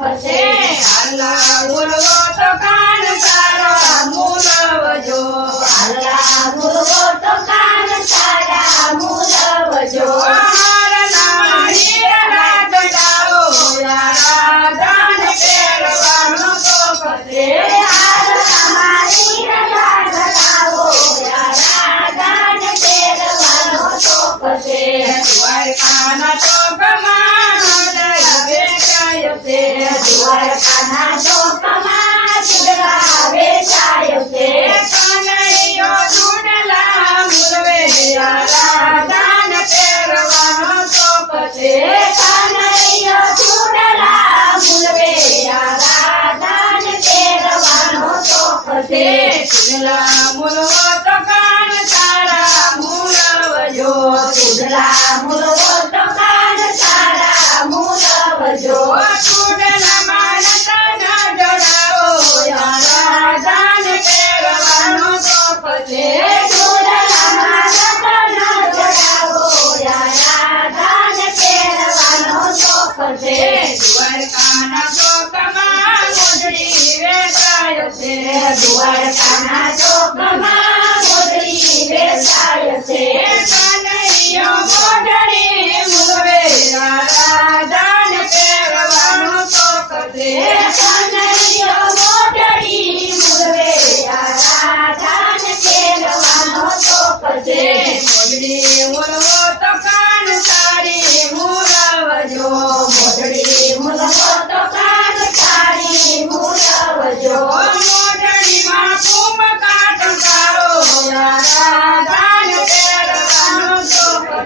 છે અલ્લાહ બોલવો તો કાન સારા મુલવજો અલ્લાહ મૂળવો તો કાન તારા મૂળવજો હારના દ્વારકાના ચોકમાં ચૂડલા વેચાય છે કનૈયો ચૂડલા મૂલવે રાધાન પહેરવાનો શોખ છે. કનૈયો ચૂડલા મૂલવે રાધાને પહેરવાનો શોખ છે. ચૂડલા મૂલવો તો કાન તારા મૂલવજો ચૂડલા મૂલવો દ્વારકાના ચોકમાં મોજડી બેસાય છે કનૈયો મોઢડી શોખ છે મૂલવો તો કાન તારી મૂલવજો મોઢડી મૂળવો તો કાન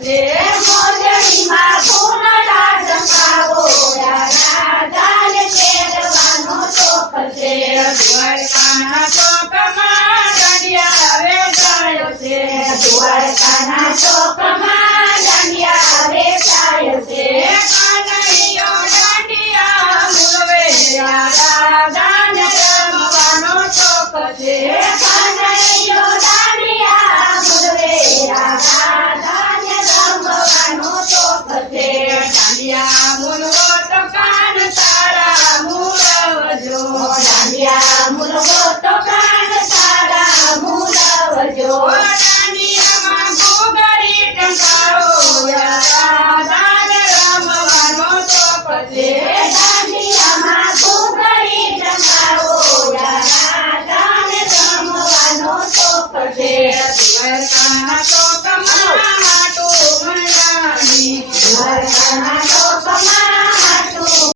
છે મોઢડીમાં ફૂલડા ચંપાવો રાધાને પહેરવાનો શોખ છે દ્વારકાના દ્વારકાના ચોકમાં દાંડિયા વેચાય છે કનૈયો દાંડિયા મૂલવે રાધાને રમવાનો શોખ છે કનૈયો દાંડિયા મૂળવે રાધાને રમવાનો શોખ છે દાંડિયા મૂલવો તો કાન તારા મૂલવજો દાંડિયા મૂળવો તો કાન તો તમારા માટો